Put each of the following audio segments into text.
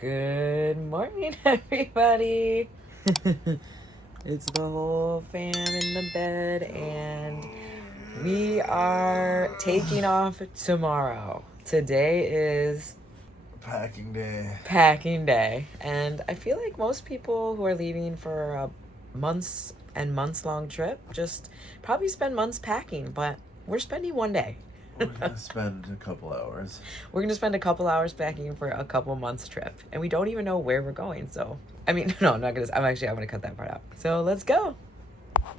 Good morning, everybody. It's the whole fam in the bed, and we are taking off tomorrow. Today is packing day, and I feel like most people who are leaving for a months and months long trip just probably spend months packing, but we're spending one day. We're gonna spend a couple hours. We're gonna spend a couple hours packing for a couple months trip, and we don't even know where we're going. So, I mean, no, I'm not gonna. I'm gonna cut that part out. So let's go.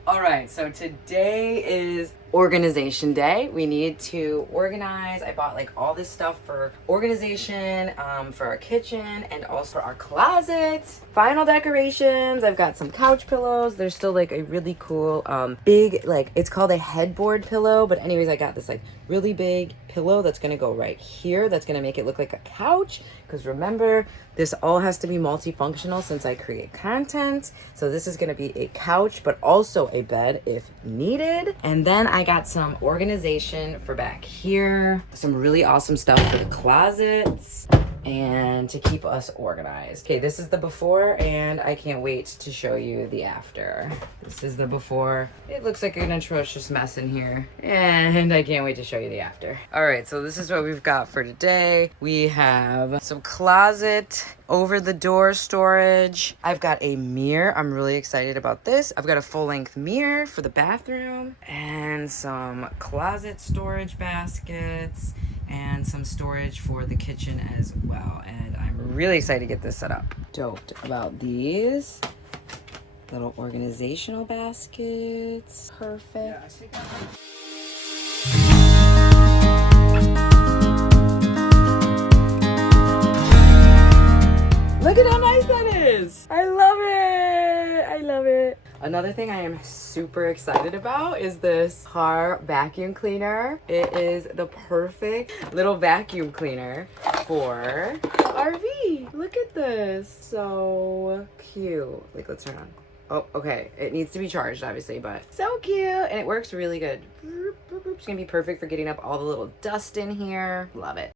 All right, so today is organization day. We need to organize. I bought like all this stuff for organization, for our kitchen, and also for our closets. Final decorations. I've got some couch pillows. There's still like a really cool, big, like it's called a headboard pillow. But anyways, I got this like really big pillow that's gonna go right here. That's gonna make it look like a couch. Because remember, this all has to be multifunctional since I create content. So this is gonna be a couch, but also a bed if needed. And then I got some organization for back here, some really awesome stuff for the closets and to keep us organized. Okay, this is the before, and I can't wait to show you the after. This is the before. It looks like an atrocious mess in here, and I can't wait to show you the after. All right, so this is what we've got for today. We have some closet over the door storage. I've got a mirror. I'm really excited about this. I've got a full-length mirror for the bathroom and some closet storage baskets and some storage for the kitchen as well. And I'm really excited to get this set up. Doped about these little organizational baskets. Perfect. Look at how nice that is. I love it. I love it. Another thing I am super excited about is this car vacuum cleaner. It is the perfect little vacuum cleaner for the RV. Look at this. So cute. Like, let's turn on. Oh, okay. It needs to be charged, obviously, but so cute. And it works really good. It's gonna be perfect for getting up all the little dust in here. Love it.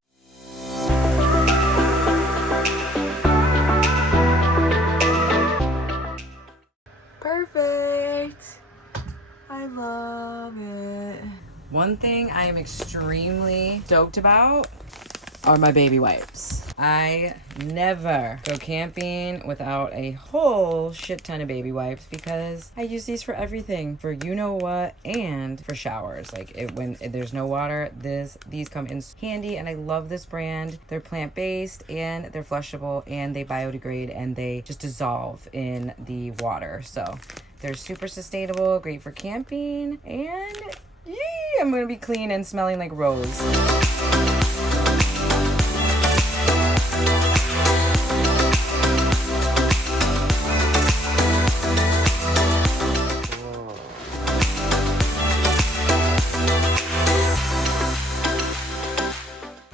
Perfect. I love it. One thing I am extremely stoked about are my baby wipes. I never go camping without a whole shit ton of baby wipes because I use these for everything, for you know what, and for showers. Like when there's no water, these come in handy, and I love this brand. They're plant-based and they're flushable and they biodegrade and they just dissolve in the water. So they're super sustainable, great for camping, and yay, I'm gonna be clean and smelling like rose.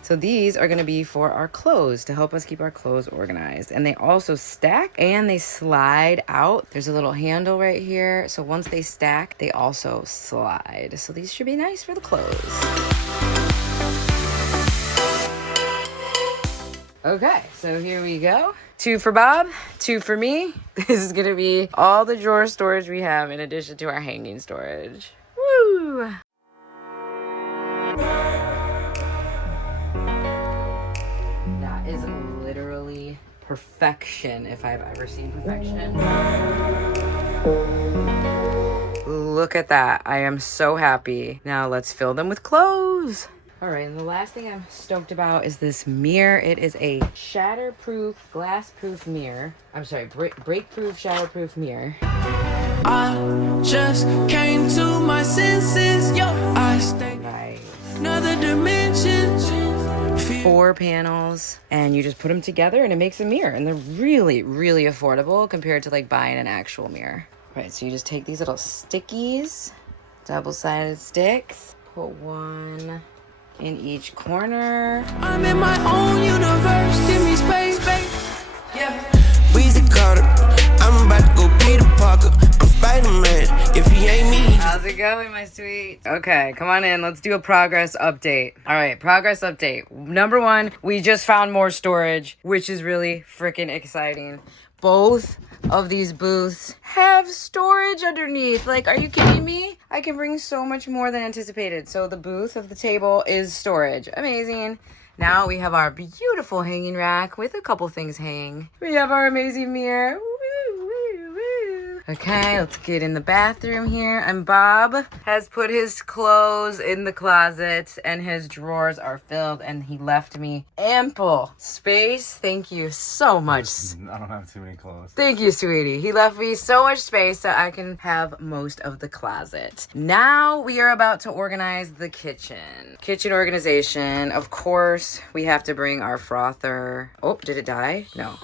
So these are gonna be for our clothes to help us keep our clothes organized. And they also stack and they slide out. There's a little handle right here. So once they stack, they also slide. So these should be nice for the clothes. Okay, so here we go. 2 for Bob, 2 for me. This is gonna be all the drawer storage we have in addition to our hanging storage. Woo! Is literally perfection if I've ever seen perfection. Look at that. I am so happy. Now let's fill them with clothes. All right, and the last thing I'm stoked about is this mirror. It is a shatterproof, glass-proof mirror. I'm sorry, break-proof, shatterproof mirror. I just came to my senses. Yo, I stay another dimension. 4 panels, and you just put them together and it makes a mirror, and they're really, really affordable compared to like buying an actual mirror. Right, so you just take these little stickies, double-sided sticks, put one in each corner. I'm in my own universe, give me space. Yeah. Weezy Carter, I'm about to go Peter Parker. I'm Spider-Man, if he ain't me, How's it going, my sweet? Okay, come on in. Let's do a progress update. All right, progress update. Number one, we just found more storage, which is really freaking exciting. Both of these booths have storage underneath. Like, are you kidding me? I can bring so much more than anticipated. So the booth of the table is storage. Amazing. Now we have our beautiful hanging rack with a couple things hanging. We have our amazing mirror. Okay, let's get in the bathroom here. And Bob has put his clothes in the closet and his drawers are filled and he left me ample space. Thank you so much. I don't have too many clothes. Thank you, sweetie. He left me so much space so I can have most of the closet. Now we are about to organize the kitchen. Kitchen organization. Of course, we have to bring our frother. Oh, did it die? No.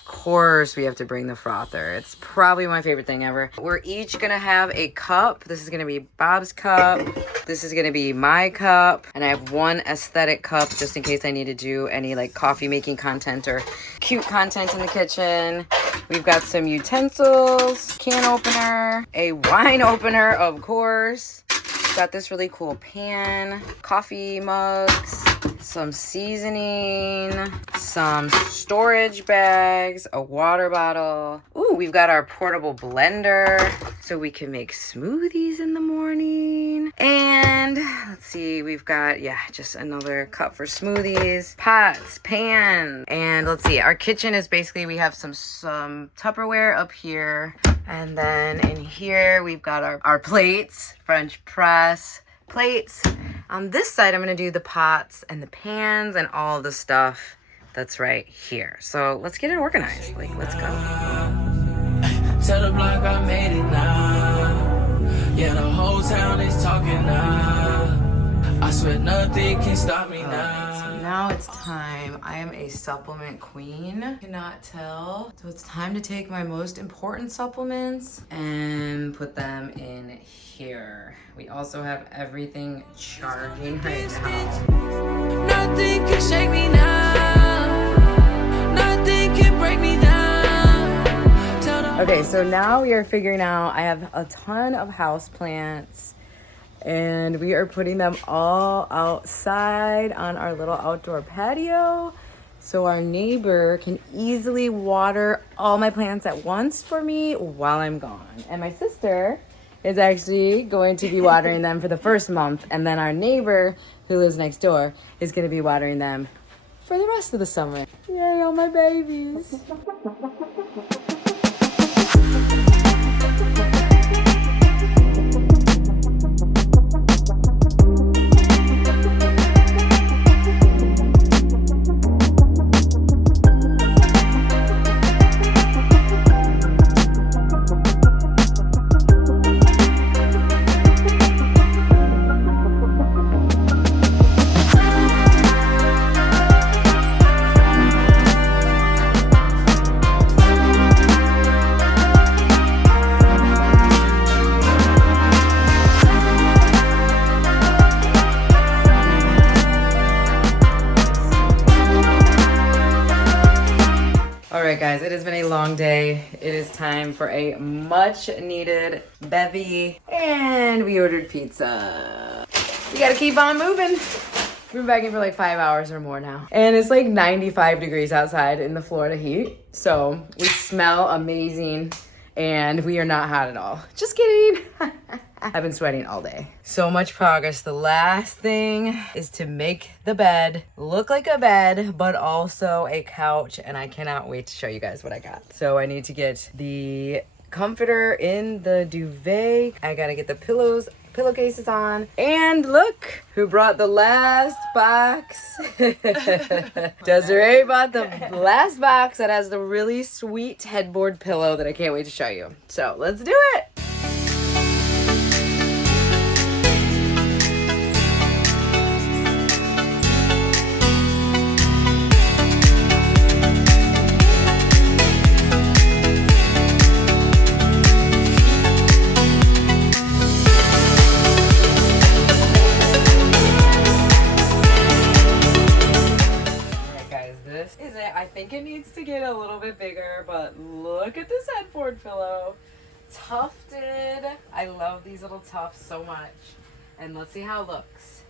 Of course we have to bring the frother. It's probably my favorite thing ever. We're each gonna have a cup. This is gonna be Bob's cup. This is gonna be my cup. And I have one aesthetic cup just in case I need to do any like coffee making content or cute content in the kitchen. We've got some utensils, can opener, a wine opener, of course. Got this really cool pan, coffee mugs, some seasoning, some storage bags, a water bottle. Ooh, we've got our portable blender so we can make smoothies in the morning. And let's see, we've got, yeah, just another cup for smoothies, pots, pans. And let's see, our kitchen is basically, we have some Tupperware up here. And then in here, we've got our plates, French press plates. On this side, I'm gonna do the pots and the pans and all the stuff that's right here. So let's get it organized. Like, let's go. Tell the block I made it now. Yeah, the whole town is talking now. I swear nothing can stop me now. Now it's time. I am a supplement queen. Cannot tell. So it's time to take my most important supplements and put them in here. We also have everything charging right now. Nothing can shake me now. Nothing can break me down. Tell the Okay, so now we are figuring out, I have a ton of houseplants and we are putting them all outside on our little outdoor patio so our neighbor can easily water all my plants at once for me while I'm gone. And my sister is actually going to be watering them for the first month, and then our neighbor who lives next door is going to be watering them for the rest of the summer. Yay, all my babies. Guys, it has been a long day. It is time for a much needed bevy, and we ordered pizza. We gotta keep on moving. We've been back in for like 5 hours or more now, and it's like 95 degrees outside in the Florida heat, so we smell amazing and we are not hot at all. Just kidding. I've been sweating all day. So much progress. The last thing is to make the bed look like a bed, but also a couch. And I cannot wait to show you guys what I got. So I need to get the comforter in the duvet. I gotta get the pillowcases on. And look who brought the last box. Desiree bought the last box that has the really sweet headboard pillow that I can't wait to show you. So let's do it. I think it needs to get a little bit bigger, but look at this headboard pillow. tufted. I love these little tufts so much. And let's see how it looks.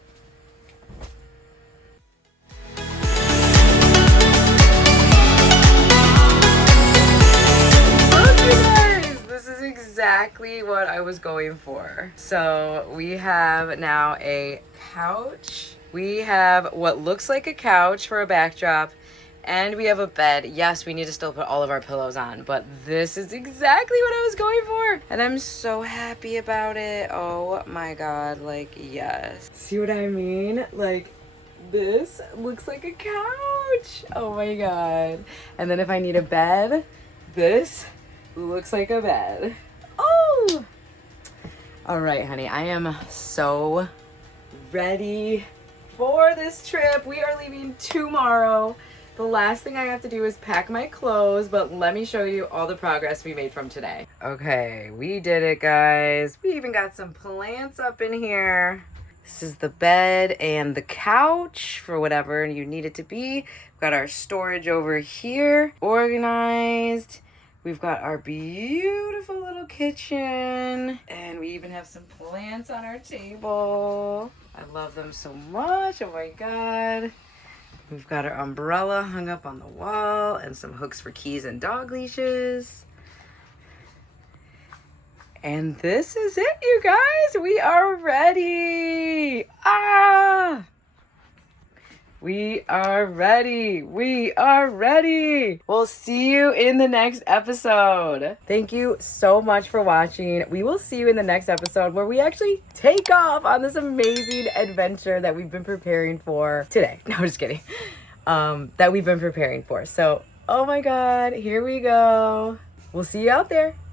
Look, you guys! This is exactly what I was going for. So we have now a couch. We have what looks like a couch for a backdrop. And we have a bed. Yes, we need to still put all of our pillows on, but this is exactly what I was going for. And I'm so happy about it. Oh my God, like, yes. See what I mean? Like, this looks like a couch. Oh my God. And then if I need a bed, this looks like a bed. Oh! All right, honey, I am so ready for this trip. We are leaving tomorrow. The last thing I have to do is pack my clothes, but let me show you all the progress we made from today. Okay, we did it, guys. We even got some plants up in here. This is the bed and the couch for whatever you need it to be. We've got our storage over here, organized. We've got our beautiful little kitchen, and we even have some plants on our table. I love them so much. Oh my God. We've got our umbrella hung up on the wall and some hooks for keys and dog leashes. And this is it, you guys. We are ready. Ah! We are ready. We are ready. We'll see you in the next episode. Thank you so much for watching. We will see you in the next episode where we actually take off on this amazing adventure that we've been preparing for today. No, I'm just kidding. That we've been preparing for. So, oh my God, here we go. We'll see you out there.